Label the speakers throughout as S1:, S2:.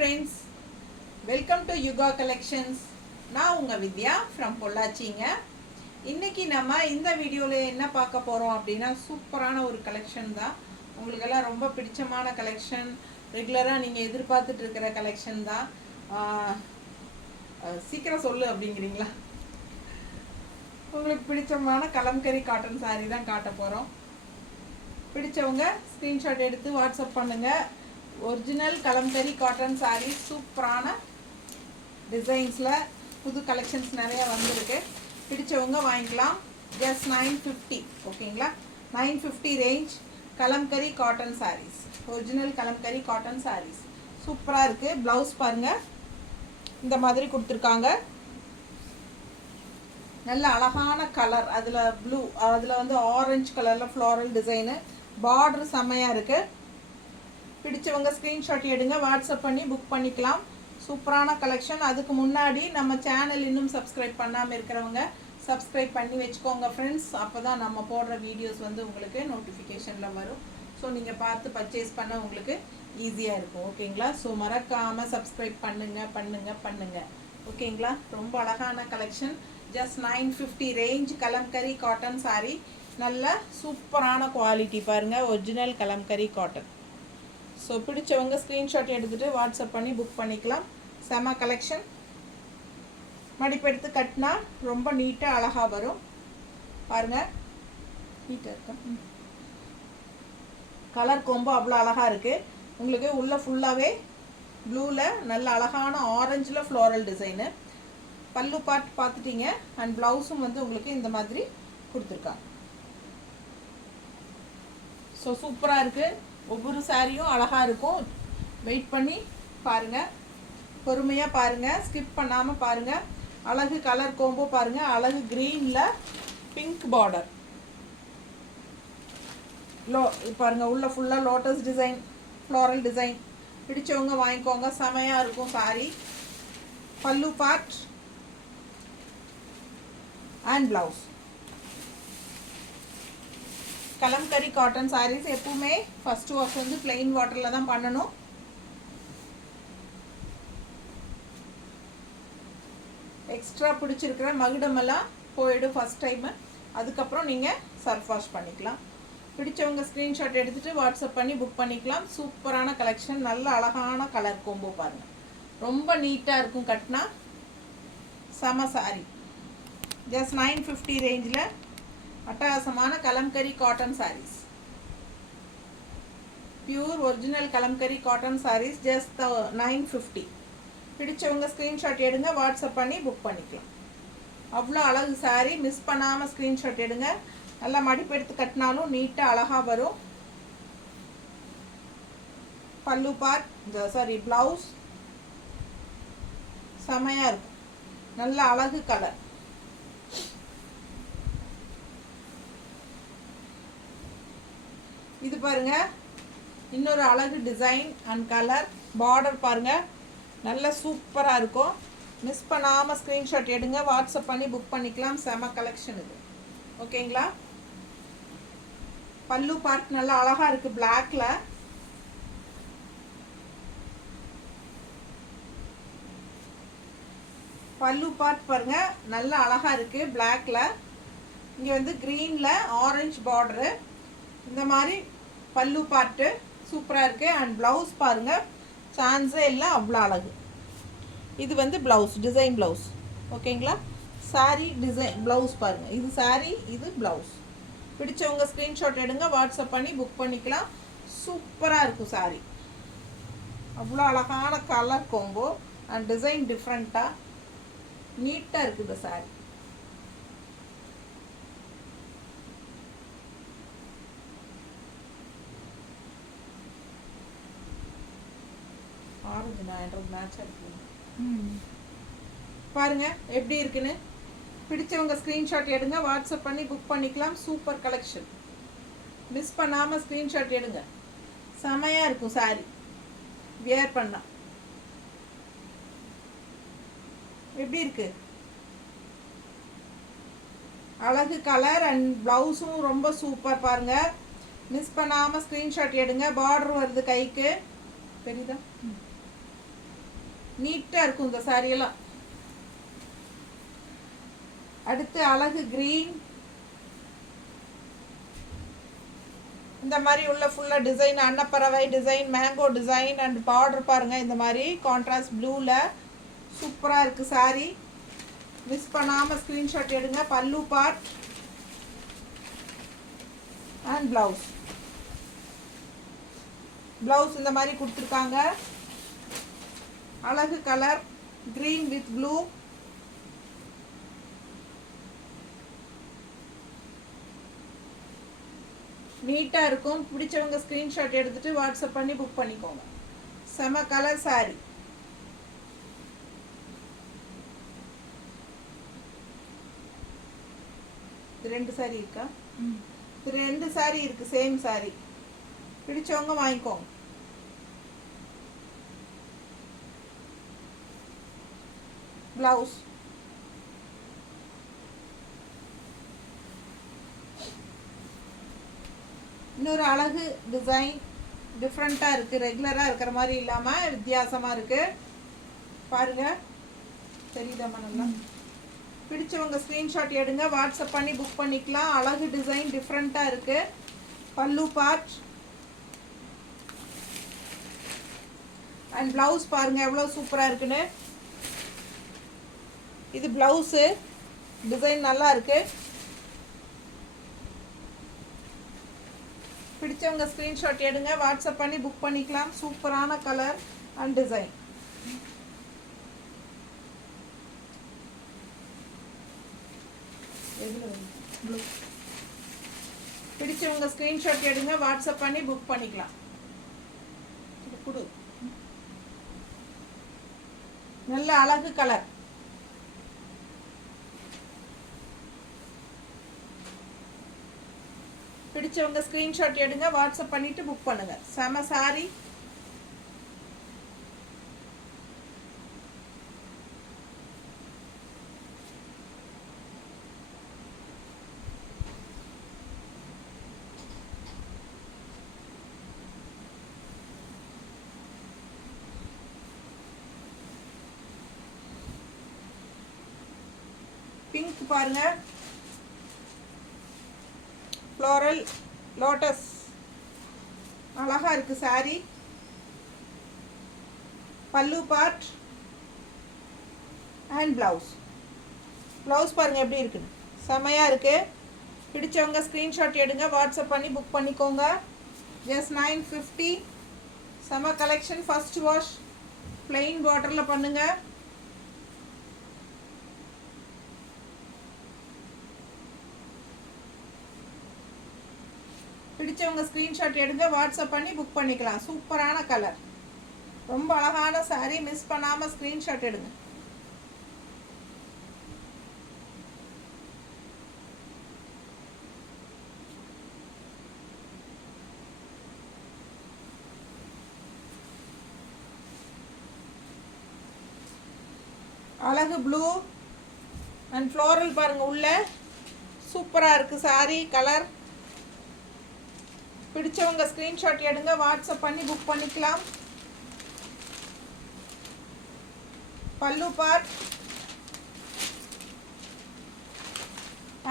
S1: Friends welcome to Yuga collections நான் உங்கள் வித்யா from பொள்ளாச்சிங்க. இன்றைக்கி நம்ம இந்த வீடியோவில் என்ன பார்க்க போகிறோம் அப்படின்னா சூப்பரான ஒரு கலெக்ஷன் தான். உங்களுக்கெல்லாம் ரொம்ப பிடிச்சமான கலெக்ஷன் ரெகுலராக நீங்கள் எதிர்பார்த்துட்டு இருக்கிற கலெக்ஷன் தான். சீக்கிரம் சொல்லு அப்படிங்கிறீங்களா? உங்களுக்கு பிடிச்சமான கலம்கரி காட்டன் சாரீ தான் காட்ட போகிறோம் பிடிச்சவங்க ஸ்க்ரீன்ஷாட் எடுத்து வாட்ஸ்அப் பண்ணுங்கள் ஒரிஜினல் கலம்கரி காட்டன் saree சூப்பரான டிசைன்ஸில் புது கலெக்ஷன்ஸ் நிறையா வந்திருக்கு. பிடிச்சவங்க வாங்கிக்கலாம். ஜஸ்ட் நைன் ஃபிஃப்டி ஓகேங்களா? Nine fifty range kalamkari cotton sarees original kalamkari cotton sarees சூப்பராக இருக்குது ப்ளவுஸ் பாருங்கள் இந்த மாதிரி கொடுத்துருக்காங்க. நல்ல அழகான கலர் அதில் ப்ளூ அதில் வந்து ஆரஞ்சு கலரில் ஃப்ளாரல் டிசைனு பார்டர் செம்மையாக இருக்குது பிடிச்சவங்க ஸ்க்ரீன்ஷாட் எடுங்க வாட்ஸ்அப் பண்ணி புக் பண்ணிக்கலாம். சூப்பரான கலெக்ஷன் அதுக்கு முன்னாடி நம்ம சேனல் இன்னும் சப்ஸ்கிரைப் பண்ணாமல் இருக்கிறவங்க சப்ஸ்கிரைப் பண்ணி வச்சுக்கோங்க ஃப்ரெண்ட்ஸ் அப்போ தான் நம்ம போடுற வீடியோஸ் வந்து உங்களுக்கு நோட்டிஃபிகேஷனில் வரும். ஸோ நீங்கள் பார்த்து பர்ச்சேஸ் பண்ண உங்களுக்கு ஈஸியாக இருக்கும். ஓகேங்களா ஸோ மறக்காமல் சப்ஸ்கிரைப் பண்ணுங்க பண்ணுங்க பண்ணுங்க. ஓகேங்களா ரொம்ப அழகான collection just nine fifty range kalamkari cotton saree நல்ல சூப்பரான குவாலிட்டி பாருங்கள் ஒரிஜினல் கலம்கரி காட்டன் ஸோ பிடிச்சவங்க ஸ்க்ரீன்ஷாட் எடுத்துகிட்டு வாட்ஸ்அப் பண்ணி புக் பண்ணிக்கலாம். செம கலெக்ஷன் மடிப்பெடுத்து கட்டினா ரொம்ப நீட்டாக அழகாக வரும். பாருங்கள் நீட்டாக இருக்கா? கலர் கொம்பு அவ்வளோ அழகாக இருக்குது உங்களுக்கு உள்ளே ஃபுல்லாகவே ப்ளூவில் நல்ல அழகான ஆரஞ்சில் ஃப்ளோரல் டிசைனு பல்லு பார்ட் பார்த்துட்டீங்க. அண்ட் ப்ளவுஸும் வந்து உங்களுக்கு இந்த மாதிரி கொடுத்துருக்காங்க. ஸோ சூப்பராக இருக்குது ஒவ்வொரு சாரியும் அழகாக இருக்கும். வெயிட் பண்ணி பாருங்கள் பொறுமையாக பாருங்கள் ஸ்கிப் பண்ணாமல் பாருங்கள் அழகு கலர் கோம்போ பாருங்கள் அழகு க்ரீனில் பிங்க் பார்டர் லோ பாருங்கள் உள்ள ஃபுல்லாக லோட்டஸ் டிசைன் ஃப்ளாரல் டிசைன் பிடிச்சவங்க வாங்கிக்கோங்க. செமையாக இருக்கும் saree pallu part and blouse kalamkari cotton sarees எப்பவுமே ஃபஸ்ட்டு வாஷ் வந்து பிளெயின் வாட்டரில் தான் பண்ணணும். எக்ஸ்ட்ரா பிடிச்சிருக்கிற மகுடமெல்லாம் போயிடும் ஃபர்ஸ்ட் டைமு அதுக்கப்புறம் நீங்கள் சர்ஃப் வாஷ் பண்ணிக்கலாம். பிடிச்சவங்க ஸ்க்ரீன்ஷாட் எடுத்துகிட்டு வாட்ஸ்அப் பண்ணி புக் பண்ணிக்கலாம். சூப்பரான கலெக்ஷன் நல்ல அழகான கலர் கொம்போ பாருங்கள் ரொம்ப நீட்டாக இருக்கும் கட்டினா. செம சாரி ஜஸ்ட் நைன் ஃபிஃப்டி ரேஞ்சில் அட்டகாசமான kalamkari cotton sarees pure original kalamkari cotton sarees just nine fifty பிடிச்சவங்க ஸ்க்ரீன்ஷாட் எடுங்க வாட்ஸ்அப் பண்ணி புக் பண்ணிக்கலாம். அவ்வளோ அழகு சாரீ மிஸ் பண்ணாமல் ஸ்க்ரீன்ஷாட் எடுங்க. நல்லா மடிப்பெடுத்து கட்டினாலும் நீட்டாக அழகாக வரும். பல்லு பார்ட் சாரி ப்ளவுஸ் செமையாக இருக்கும். நல்ல அழகு கலர் இது பாருங்க. இன்னொரு அழகு டிசைன் அண்ட் கலர் பார்டர் பாருங்க. நல்ல சூப்பராக இருக்கும். மிஸ் பண்ணாமல் ஸ்க்ரீன்ஷாட் எடுங்க. வாட்ஸ்அப் பண்ணி புக் பண்ணிக்கலாம். செம கலெக்ஷன் இது. ஓகேங்களா பல்லு பார்ட் நல்லா அழகாக இருக்குது பிளாக்ல பல்லு பார்ட் பாருங்க. நல்லா அழகாக இருக்குது பிளாக்ல இங்கே வந்து க்ரீனில் ஆரஞ்சு பார்டரு இந்த மாதிரி பல்லு பார்ட்டு சூப்பராக இருக்குது அண்ட் ப்ளவுஸ் பாருங்கள் சான்ஸே இல்லை அவ்வளோ அழகு. இது வந்து ப்ளவுஸ் டிசைன் ப்ளவுஸ் ஓகேங்களா saree டிசைன் ப்ளவுஸ் பாருங்கள் இது சாரீ இது ப்ளவுஸ் பிடிச்சவங்க ஸ்க்ரீன்ஷாட் எடுங்க வாட்ஸ்அப் பண்ணி புக் பண்ணிக்கலாம். சூப்பராக இருக்கும் saree. அவ்வளோ அழகான கலர் கோம்போ அண்ட் டிசைன் டிஃப்ரெண்ட்டாக நீட்டாக இருக்குது இந்த ஆரஞ்சு நான் மேட்சாக இருக்கு பாருங்க எப்படி இருக்குன்னு. பிடிச்சவங்க ஸ்க்ரீன்ஷாட் எடுங்க வாட்ஸ்அப் பண்ணி புக் பண்ணிக்கலாம். சூப்பர் கலெக்ஷன் மிஸ் பண்ணாமல் ஸ்க்ரீன்ஷாட் எடுங்க. செமையாக இருக்கும் சாரி வியர் பண்ணால் எப்படி இருக்கு? அழகு கலர் அண்ட் ப்ளவுஸும் ரொம்ப சூப்பர் பாருங்க. மிஸ் பண்ணாமல் ஸ்க்ரீன்ஷாட் எடுங்க. பார்டர் வருது கைக்கு. பெரியதா நீட்டாக இருக்கும் இந்த சாரியெல்லாம். எல்லாம் அடுத்து அழகு கிரீன் இந்த மாதிரி உள்ள ஃபுல்லாக டிசைன் அன்னப்பறவை design mango design and border பாருங்கள் இந்த மாதிரி கான்ட்ராஸ்ட் ப்ளூவில் சூப்பராக இருக்குது saree. மிஸ் பண்ணாமல் ஸ்க்ரீன்ஷாட் எடுங்க பல்லு பார்ட் அண்ட் ப்ளவுஸ் ப்ளவுஸ் இந்த மாதிரி கொடுத்துருக்காங்க. அழகு கலர் green வித் ப்ளூ நீட்டாக இருக்கும். பிடிச்சவங்க ஸ்க்ரீன்ஷாட் எடுத்துட்டு வாட்ஸ்அப் பண்ணி புக் பண்ணிக்கோங்க. செம கலர் இது ரெண்டு saree இருக்கா? ரெண்டு saree இருக்கு சேம் saree. பிடிச்சவங்க வாங்கிக்கோங்க. ப்ளவுஸ் இன்னொரு அழகு டிசைன் டிஃப்ரெண்ட்டாக இருக்குது ரெகுலராக இருக்கிற மாதிரி இல்லாமல் வித்தியாசமாக இருக்குது பாருங்க. தெரியுதாம்மா நல்லா பிடிச்சவங்க ஸ்க்ரீன்ஷாட் எடுங்க வாட்ஸ்அப் பண்ணி புக் பண்ணிக்கலாம். அழகு டிசைன் டிஃப்ரெண்ட்டாக இருக்குது பல்லு பார்ட் அண்ட் ப்ளவுஸ் பாருங்கள் எவ்வளோ சூப்பராக இருக்குன்னு. இது ப்ளவுஸு டிசைன் நல்லா இருக்குது பிடிச்சவங்க ஸ்க்ரீன்ஷாட் எடுங்க வாட்ஸ்அப் பண்ணி புக் பண்ணிக்கலாம். சூப்பரான கலர் அண்ட் டிசைன் பிடிச்சவங்க ஸ்க்ரீன்ஷாட் எடுங்க வாட்ஸ்அப் பண்ணி புக் பண்ணிக்கலாம். கொடு. நல்ல அழகு கலர் பிடிச்சவங்க ஸ்க்ரீன்ஷாட் எடுங்க வாட்ஸ்அப் பண்ணிட்டு புக் பண்ணுங்க. செம சாரி பிங்க் பாருங்க. ஃப்ளோரல் லோட்டஸ் அழகாக இருக்குது சாரீ பல்லு பார்ட் அண்ட் ப்ளவுஸ் ப்ளவுஸ் பாருங்கள் எப்படி இருக்குன்னு செமையாக இருக்குது பிடிச்சவங்க ஸ்க்ரீன்ஷாட் எடுங்க. வாட்ஸ்அப் பண்ணி புக் பண்ணிக்கோங்க. ஜஸ்ட் நைன் ஃபிஃப்டி செம கலெக்ஷன் ஃபர்ஸ்ட் வாஷ் ப்ளெயின் வாட்டரில் பண்ணுங்கள் பிடிச்சவங்க ஸ்க்ரீன்ஷாட் எடுங்க வாட்ஸ்அப் பண்ணி புக் பண்ணிக்கலாம். சூப்பரான கலர் ரொம்ப அழகான saree மிஸ் பண்ணாமல் ஸ்க்ரீன்ஷாட் எடுங்க. அழகு ப்ளூ அண்ட் ஃப்ளோரல் பாருங்க உள்ள. சூப்பராக இருக்குது சாரீ கலர் பிடிச்சவங்க ஸ்க்ரீன்ஷாட் எடுங்க வாட்ஸ்அப் பண்ணி புக் பண்ணிக்கலாம். Pallu part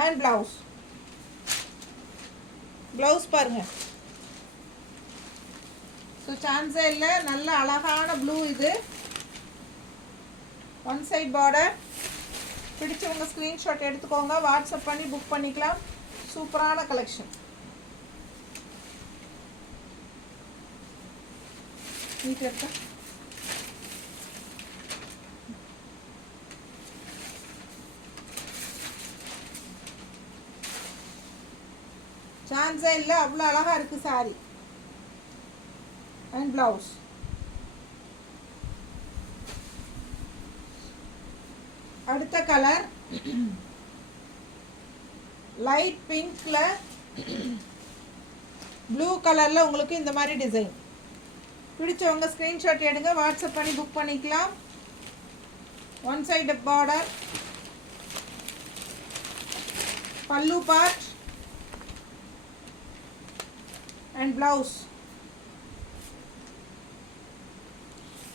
S1: and blouse blouse பாருங்க. ஸோ சான்ஸே இல்லை. நல்ல அழகான ப்ளூ இது. ஒன் சைட் பார்டர் பிடிச்சவங்க ஸ்க்ரீன்ஷாட் எடுத்துக்கோங்க. வாட்ஸ்அப் பண்ணி புக் பண்ணிக்கலாம். சூப்பரான கலெக்ஷன் நீட் இருக்கா சான்ஸே இல்லை அவ்வளோ அழகா இருக்கு சாரி அண்ட் ப்ளவுஸ் அடுத்த கலர் லைட் பிங்க்ல ப்ளூ கலரில் உங்களுக்கு இந்த மாதிரி டிசைன் பிடிச்சவங்க ஸ்க்ரீன்ஷாட் எடுங்க. வாட்ஸ்அப் பண்ணி புக் பண்ணிக்கலாம். One side border pallu part and blouse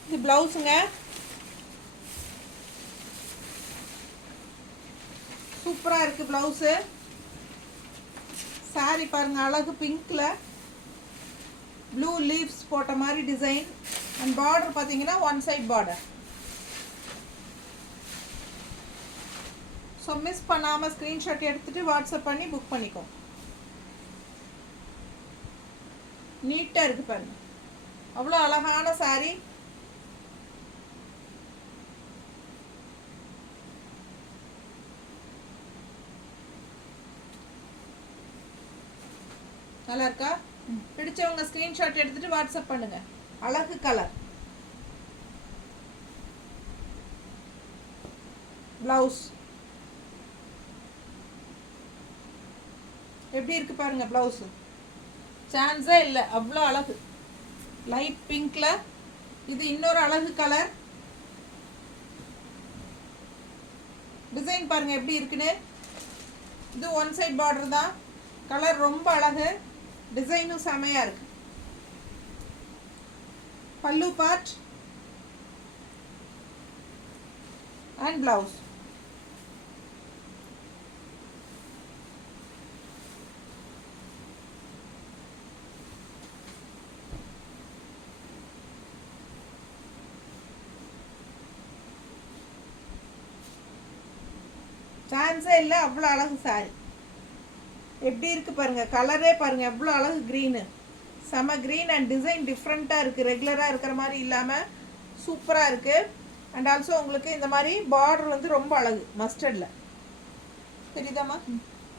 S1: இது ப்ளவுஸுங்க சூப்பராக இருக்குது ப்ளவுஸு சாரி பாருங்கள் அழகு பிங்க்கில் ப்ளூ லீவ்ஸ் போட்ட மாதிரி டிசைன் அண்ட் பார்டர் பார்த்தீங்கன்னா one side border so miss பண்ணாமல் ஸ்க்ரீன்ஷாட் எடுத்துகிட்டு வாட்ஸ்அப் பண்ணி புக் பண்ணிக்கோ. நீட்டாக இருக்குது பாருங்க. அவ்வளோ அழகான saree. நல்லா இருக்கா? பிடிச்சவங்க ஸ்க்ரீன்ஷாட் எடுத்துட்டு வாட்ஸ்அப் பண்ணுங்க. அழகு கலர் ப்ளவுஸ் எப்படி இருக்கு பாருங்க ப்ளவுஸ் சான்ஸே இல்லை. அவ்வளோ அழகு. லைட் பிங்க்ல இது இன்னொரு அழகு கலர் டிசைன் பாருங்க எப்படி இருக்குன்னு. இது ஒன் சைட் பார்டர் தான். கலர் ரொம்ப அழகு. டிசைனும் செமையாக இருக்கு பல்லு பார்ட் அண்ட் பிளவுஸ் சான்ஸே இல்லை அவ்வளோ அழகு சாரி எப்படி இருக்குது பாருங்கள் கலரே பாருங்கள் எவ்வளோ அழகு க்ரீனு செம க்ரீன் அண்ட் டிசைன் டிஃப்ரெண்ட்டாக இருக்குது ரெகுலராக இருக்கிற மாதிரி இல்லாமல் சூப்பராக இருக்குது அண்ட் ஆல்சோ உங்களுக்கு இந்த மாதிரி பார்டர் வந்து ரொம்ப அழகு மஸ்டர்டில் தெரியுதாம்மா?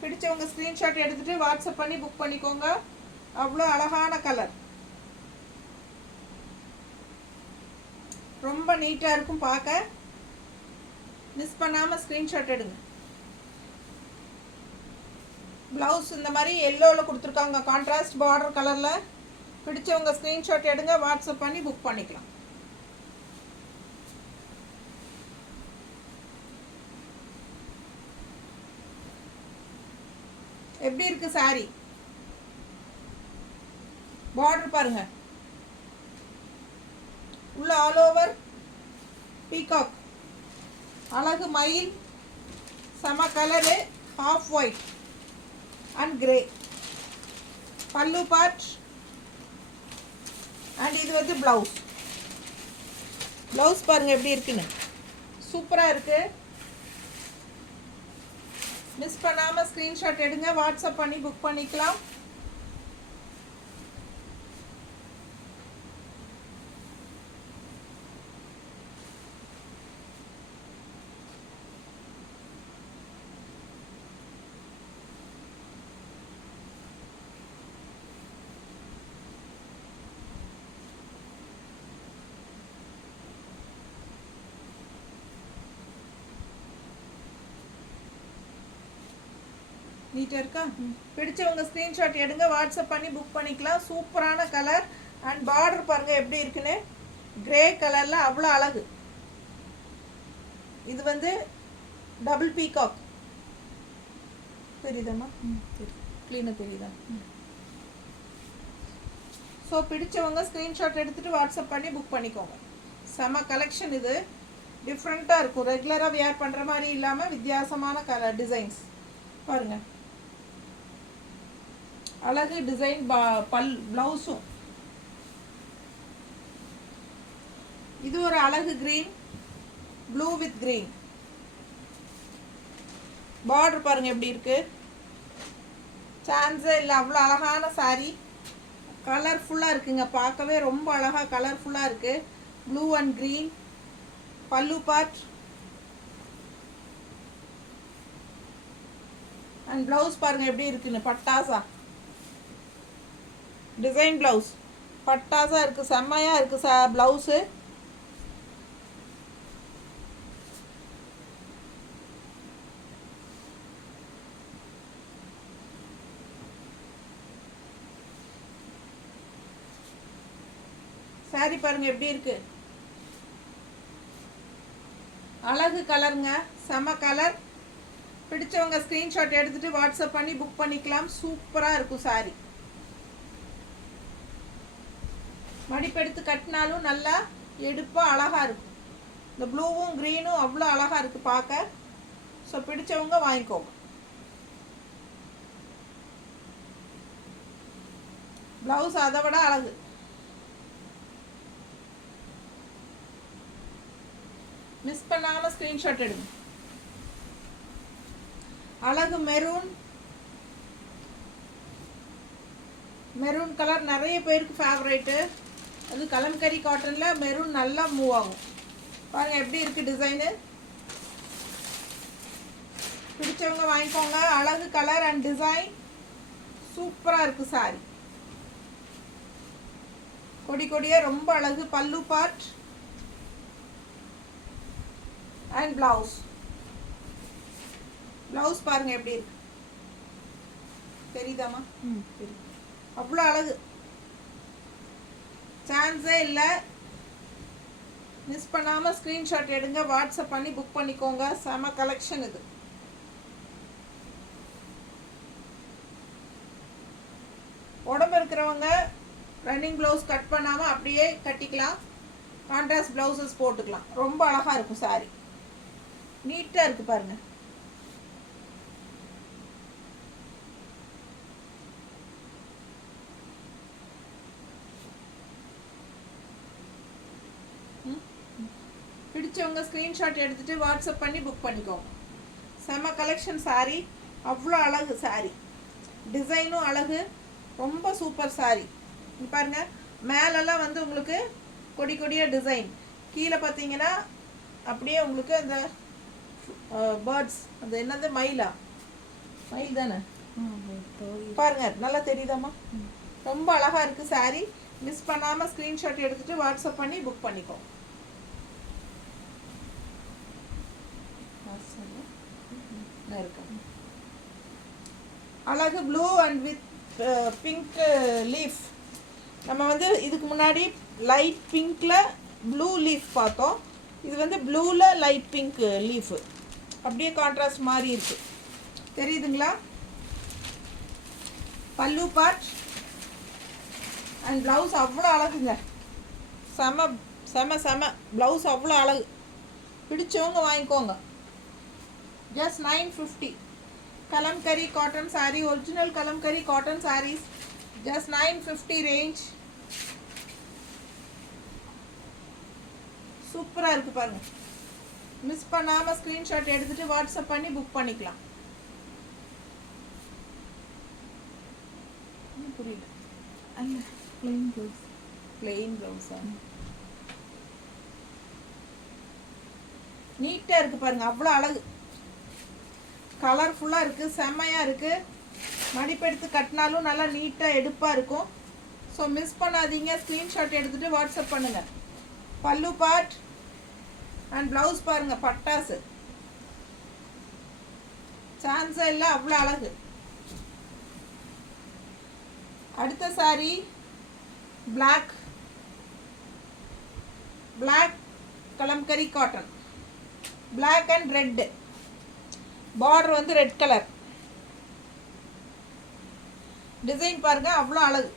S1: பிடிச்சவங்க ஸ்க்ரீன்ஷாட் எடுத்துகிட்டு வாட்ஸ்அப் பண்ணி புக் பண்ணிக்கோங்க. அவ்வளோ அழகான கலர் ரொம்ப நீட்டாக இருக்கும் பார்க்க. மிஸ் பண்ணாமல் ஸ்க்ரீன்ஷாட் எடுங்க. ப்ளவுஸ் இந்த மாதிரி எல்லோவில் கொடுத்துருக்காங்க. கான்ட்ராஸ்ட் பார்டர் கலரில் பிடிச்சவங்க ஸ்க்ரீன்ஷாட் எடுங்க வாட்ஸ்அப் பண்ணி புக் பண்ணிக்கலாம். எப்படி இருக்கு சாரி பார்டர் பாருங்க. உள்ள ஆல் ஓவர் பீகாக் அழகு மயில் செம colour half white and grey pallu part and இது வந்து ப்ளவுஸ் ப்ளவுஸ் பாருங்க எப்படி இருக்குன்னு. சூப்பராக இருக்கு. மிஸ் பண்ணாமல் ஸ்க்ரீன்ஷாட் எடுங்க. வாட்ஸ்அப் பண்ணி புக் பண்ணிக்கலாம். நீட்டாக இருக்கா? பிடிச்சவங்க ஸ்க்ரீன்ஷாட் எடுங்க வாட்ஸ்அப் பண்ணி புக் பண்ணிக்கலாம். சூப்பரான கலர் அண்ட் பார்டர் பாருங்க எப்படி இருக்குன்னு. கிரே கலரில் அவ்வளோ அழகு. இது வந்து டபுள் பீகாக் தெரியுதாம்மா? க்ளீனாக தெரியுதா? ஸோ பிடிச்சவங்க ஸ்க்ரீன்ஷாட் எடுத்துகிட்டு வாட்ஸ்அப் பண்ணி புக் பண்ணிக்கோங்க. செம கலெக்ஷன் இது. டிஃப்ரெண்ட்டாக இருக்கும். ரெகுலராக வியர் பண்ணுற மாதிரி இல்லாமல் வித்தியாசமான கலர் டிசைன்ஸ் பாருங்கள் அழகு டிசைன் பல் ப்ளவுஸும் இது ஒரு அழகு green blue with green border பாருங்க எப்படி இருக்கு. சான்ஸே இல்லை அவ்வளோ அழகான சாரி கலர்ஃபுல்லாக இருக்குங்க பார்க்கவே ரொம்ப அழகாக கலர்ஃபுல்லாக இருக்கு. Blue and green pallu part and blouse பாருங்க எப்படி இருக்குன்னு பட்டாசா. Design blouse. பட்டாசாக இருக்குது செம்மையாக இருக்குது ச ப்ளவுஸு. சாரி பாருங்கள் எப்படி இருக்குது அழகு கலருங்க செம கலர். பிடிச்சவங்க ஸ்க்ரீன்ஷாட் எடுத்துட்டு வாட்ஸ்அப் பண்ணி புக் பண்ணிக்கலாம். சூப்பராக இருக்கும் சாரி. மடிப்பெடுத்து கட்டினாலும் நல்லா எடுப்பாக அழகாக இருக்கும். இந்த ப்ளூவும் க்ரீனும் அவ்வளோ அழகாக இருக்குது பார்க்க. ஸோ பிடிச்சவங்க வாங்கிக்கோங்க. ப்ளவுஸ் அதை விட அழகு. மிஸ் பண்ணாமல் ஸ்க்ரீன்ஷாட் எடுங்க. அழகு மெரூன் மெரூன் கலர் நிறைய பேருக்கு ஃபேவரைட்டு அது கலம்கரி காட்டனில் மெரூன் நல்லா மூவ் ஆகும். பாருங்கள் எப்படி இருக்குது டிசைனு பிடிச்சவங்க வாங்கிக்கோங்க. அழகு கலர் அண்ட் டிசைன் சூப்பராக இருக்குது சாரி கொடி கொடியாக ரொம்ப அழகு. பல்லு பார்ட் அண்ட் பிளவுஸ் பிளவுஸ் பாருங்க எப்படி இருக்கு. தெரியுதாம்மா? தெரியும். அவ்வளோ அழகு. சான்ஸே இல்லை. மிஸ் பண்ணாமல் ஸ்க்ரீன்ஷாட் எடுங்க வாட்ஸ்அப் பண்ணி புக் பண்ணிக்கோங்க. செம கலெக்ஷன் இது. உடம்பு இருக்கிறவங்க ரன்னிங் ப்ளவுஸ் கட் பண்ணாமல் அப்படியே கட்டிக்கலாம். கான்ட்ராஸ்ட் ப்ளவுசஸ் போட்டுக்கலாம். ரொம்ப அழகாக இருக்கும் சாரி நீட்டாக இருக்குது பாருங்கள் பிடிச்சவங்க ஸ்க்ரீன்ஷாட் எடுத்துகிட்டு வாட்ஸ்அப் பண்ணி புக் பண்ணிக்கோங்க. செம கலெக்ஷன் சாரி அவ்வளோ அழகு சாரி டிசைனும் அழகு. ரொம்ப சூப்பர் சாரி பாருங்க. மேலெல்லாம் வந்து உங்களுக்கு கொடி கொடியாக டிசைன் கீழே பார்த்தீங்கன்னா அப்படியே உங்களுக்கு அந்த பேர்ட்ஸ் அந்த என்னது? மயிலா? மயில் தானே? பாருங்க. நல்லா தெரியுதாம்மா? ரொம்ப அழகா இருக்கு சாரி மிஸ் பண்ணாம ஸ்கிரீன்ஷாட் எடுத்துட்டு வாட்ஸ்அப் பண்ணி புக் பண்ணிக்கோ அழகு blue and with pink leaf நம்ம வந்து இதுக்கு முன்னாடி லைட் பிங்க்கில் ப்ளூ லீஃப் பார்த்தோம். இது வந்து ப்ளூவில் லைட் பிங்க் லீஃபு அப்படியே கான்ட்ராஸ்ட் மாதிரி இருக்குது தெரியுதுங்களா? பல்லு பார்ட் அண்ட் ப்ளவுஸ் அவ்வளோ அழகுங்க. செம செம செம. ப்ளவுஸ் அவ்வளோ அழகு. பிடிச்சவங்க வாங்கிக்கோங்க. Just nine fifty kalamkari cotton saree original kalamkari cotton sarees just nine fifty range சூப்பராக இருக்குது பாருங்க. மிஸ் பண்ணாமல் ஸ்க்ரீன்ஷாட் எடுத்துகிட்டு வாட்ஸ்அப் பண்ணி புக் பண்ணிக்கலாம். புரியல?
S2: அல்ல
S1: பிளெயின் ப்ளவுஸா நீட்டாக இருக்குது பாருங்க அவ்வளோ அழகு. கலர்ஃபுல்லாக இருக்குது செம்மையாக இருக்குது மடிப்பெடுத்து கட்டினாலும் நல்லா நீட்டாக எடுப்பாக இருக்கும். ஸோ மிஸ் பண்ணாதீங்க. ஸ்க்ரீன்ஷாட் எடுத்துகிட்டு வாட்ஸ்அப் பண்ணுங்கள் பல்லு பார்ட் அண்ட் ப்ளவுஸ் பாருங்கள் பட்டாசு. சான்ஸே இல்லை அவ்வளோ அழகு. அடுத்த saree black black kalamkari cotton black and red border வந்து ரெட் கலர் டிசைன் பாருங்க அவ்வளோ அழகு.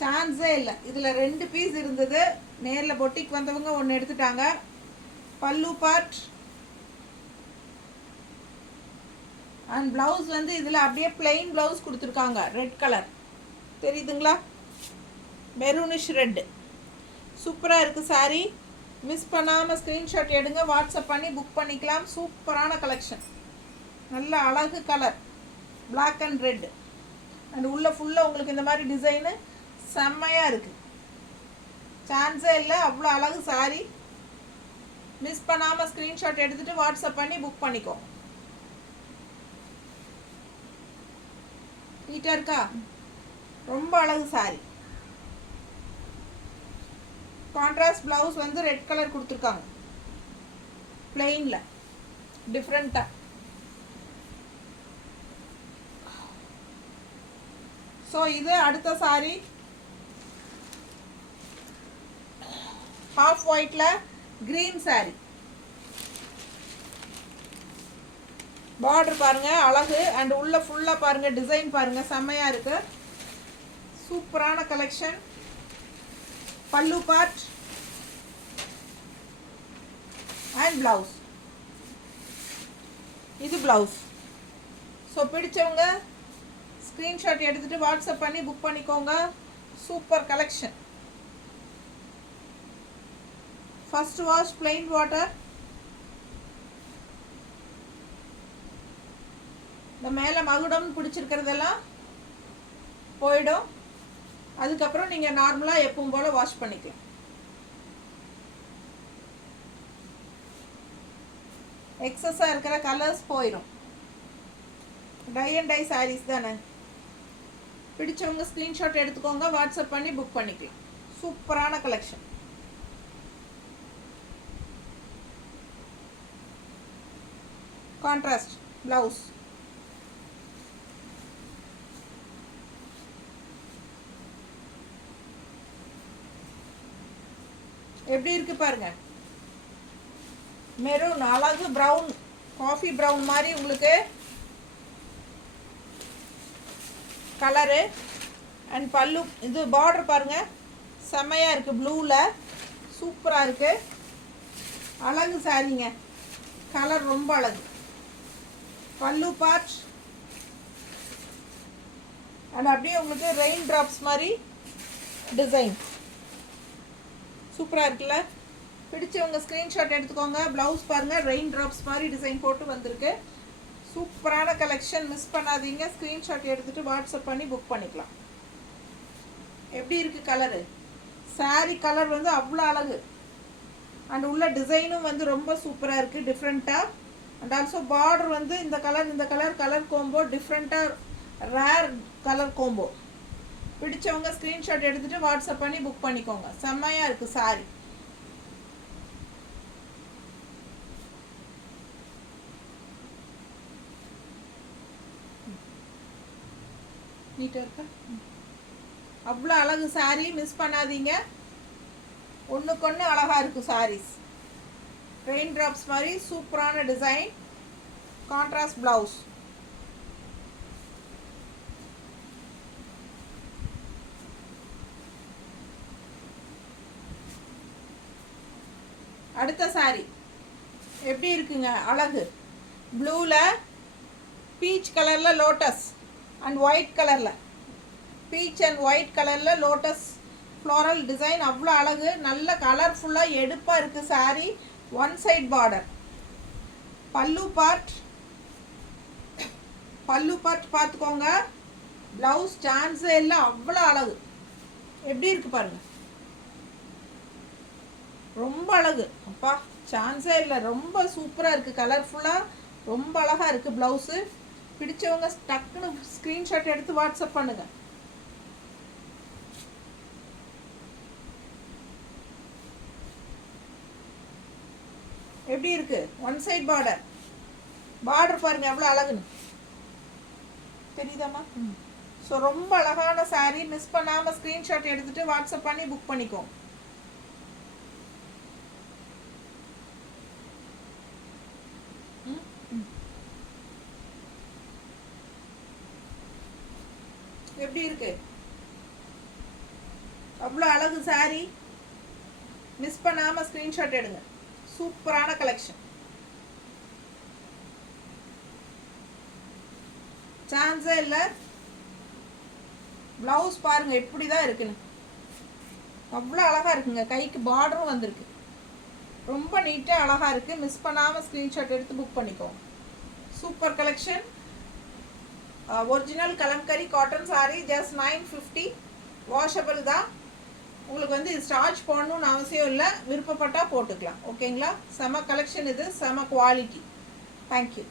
S1: சான்ஸே இல்லை. இதில் ரெண்டு பீஸ் இருந்தது. நேரில் பொட்டிக்கு வந்தவங்க ஒன்று எடுத்துட்டாங்க. பல்லு பார்ட் அண்ட் ப்ளவுஸ் வந்து இதில் அப்படியே பிளெயின் ப்ளவுஸ் கொடுத்துருக்காங்க. ரெட் கலர் தெரியுதுங்களா? மெரூனிஷ் ரெட் சூப்பராக இருக்குது சாரீ மிஸ் பண்ணாமல் ஸ்க்ரீன்ஷாட் எடுங்க வாட்ஸ்அப் பண்ணி புக் பண்ணிக்கலாம். சூப்பரான கலெக்ஷன் நல்ல அழகு colour black and red and உள்ளே ஃபுல்லாக உங்களுக்கு இந்த மாதிரி டிசைனு செம்மையாக இருக்குது சான்ஸே இல்லை அவ்வளோ அழகு சாரி மிஸ் பண்ணாமல் ஸ்க்ரீன்ஷாட் எடுத்துகிட்டு வாட்ஸ்அப் பண்ணி புக் பண்ணிக்கோ. நீட்டாக இருக்கா ரொம்ப அழகு சாரி கான்ட்ராஸ்ட் ப்ளவுஸ் வந்து ரெட் கலர் கொடுத்துருக்காங்க. பிளெயினில் டிஃப்ரெண்ட்டாக ஸோ இது அடுத்த சாரி ஹாஃப் ஒயிட்டில் க்ரீன் சாரி பார்டர் பாருங்கள் அழகு. அண்ட் உள்ளே ஃபுல்லாக பாருங்கள் டிசைன் பாருங்கள் செம்மையாக இருக்குது சூப்பரான collection pallu part and blouse இது ப்ளவுஸ் ஸோ பிடிச்சவங்க ஸ்க்ரீன்ஷாட் எடுத்துகிட்டு வாட்ஸ்அப் பண்ணி புக் பண்ணிக்கோங்க. Super collection first wash plain water இந்த மேலே மகுடம் பிடிச்சிருக்கிறதெல்லாம் போயிடும். அதுக்கப்புறம் நீங்கள் நார்மலாக எப்பவும் போல் வாஷ் பண்ணிக்கலாம். எக்ஸஸாக இருக்கிற கலர்ஸ் போயிடும் டை அண்ட் டை சாரீஸ் தானே? பிடிச்சவங்க ஸ்க்ரீன்ஷாட் எடுத்துக்கோங்க வாட்ஸ்அப் பண்ணி புக் பண்ணிக்கலாம். சூப்பரான கலெக்ஷன் கான்ட்ராஸ்ட் ப்ளவுஸ் எப்படி இருக்கு பாருங்க. மெரூன் அழகு ப்ரௌன் காஃபி ப்ரௌன் மாதிரி உங்களுக்கு கலரு அண்ட் பல்லு இது பார்டர் பாருங்க. செம்மையாக இருக்குது ப்ளூவில் சூப்பராக இருக்குது அழகு சாரிங்க. கலர் ரொம்ப அழகு. பல்லு பார்ட் அண்ட் அப்படியே உங்களுக்கு ரெயின் ட்ராப்ஸ் மாதிரி டிசைன் சூப்பராக இருக்குல்ல? பிடிச்சவங்க ஸ்க்ரீன்ஷாட் எடுத்துக்கோங்க. ப்ளவுஸ் பாருங்கள் ரெயின் ட்ராப்ஸ் மாதிரி டிசைன் போட்டு வந்திருக்கு. சூப்பரான கலெக்ஷன் மிஸ் பண்ணாதீங்க. ஸ்க்ரீன்ஷாட் எடுத்துகிட்டு வாட்ஸ்அப் பண்ணி புக் பண்ணிக்கலாம். எப்படி இருக்குது கலரு saree கலர் வந்து அவ்வளோ அழகு. அண்ட் உள்ள டிசைனும் வந்து ரொம்ப சூப்பராக இருக்குது டிஃப்ரெண்ட்டாக அண்ட் ஆல்சோ பார்டர் வந்து இந்த கலர் இந்த கலர் கலர் கோம்போ டிஃப்ரெண்ட்டாக ரேர் கலர் கோம்போ பிடிச்சவங்க ஸ்க்ரீன்ஷாட் எடுத்துகிட்டு வாட்ஸ்அப் பண்ணி புக் பண்ணிக்கோங்க. செம்மையாக இருக்குது சாரி நீட்டாக இருக்கா? அவ்வளோ அழகு saree மிஸ் பண்ணாதீங்க. ஒன்றுக்கொன்று அழகாக இருக்கும் சாரீஸ் ரெயின் ட்ராப்ஸ் மாதிரி சூப்பரான டிசைன் கான்ட்ராஸ்ட் ப்ளவுஸ் அடுத்த saree எப்படி இருக்குங்க? அழகு. ப்ளூவில் பீச் கலரில் லோட்டஸ் அண்ட் ஒயிட் கலரில் பீச் அண்ட் ஒயிட் கலரில் லோட்டஸ் ஃப்ளோரல் டிசைன் அவ்வளோ அழகு. நல்ல கலர்ஃபுல்லாக எடுப்பாக இருக்குது saree. One side border pallu part pallu part பார்த்துக்கோங்க. ப்ளவுஸ் சான்ஸே இல்லை அவ்வளோ அழகு. எப்படி இருக்குது பாருங்கள் ரொம்ப அழகு. அப்பா. சான்ஸே இல்லை. ரொம்ப சூப்பராக இருக்குது கலர்ஃபுல்லாக ரொம்ப அழகாக இருக்குது ப்ளவுஸு பிடிச்சவங்க டக்குன்னு ஸ்க்ரீன்ஷாட் எடுத்து வாட்ஸ்அப் பண்ணுங்கள் எப்படி இருக்கு? ஒன் சைட் பார்டர் பார்டர் பாருங்க எவ்வளோ அழகுன்னு. தெரியுதாம்மா? ஸோ ரொம்ப அழகான saree மிஸ் பண்ணாமல் ஸ்க்ரீன்ஷாட் எடுத்துட்டு வாட்ஸ்அப் பண்ணி புக் பண்ணிக்கோங்க எப்படி இருக்கு? அவ்வளோ அழகு சாரி மிஸ் பண்ணாமல் ஸ்க்ரீன்ஷாட் எடுங்க. சூப்பரான கலெக்ஷன் சான்ஸே இல்லை. ப்ளவுஸ் பாருங்க எப்படி தான் இருக்குன்னு. அவ்வளோ அழகாக இருக்குங்க. கைக்கு பார்டரும் வந்திருக்கு. ரொம்ப நீட்டாக அழகாக இருக்குது மிஸ் பண்ணாமல் ஸ்க்ரீன்ஷாட் எடுத்து புக் பண்ணிக்கோங்க. Super collection original kalamkari cotton saree just nine fifty washable தான். உங்களுக்கு வந்து இது ஸ்டார்ச் போடணும்னு அவசியம் இல்லை. விருப்பப்பட்டால் போட்டுக்கலாம். ஓகேங்களா செம கலெக்ஷன் இது. செம குவாலிட்டி தேங்க்யூ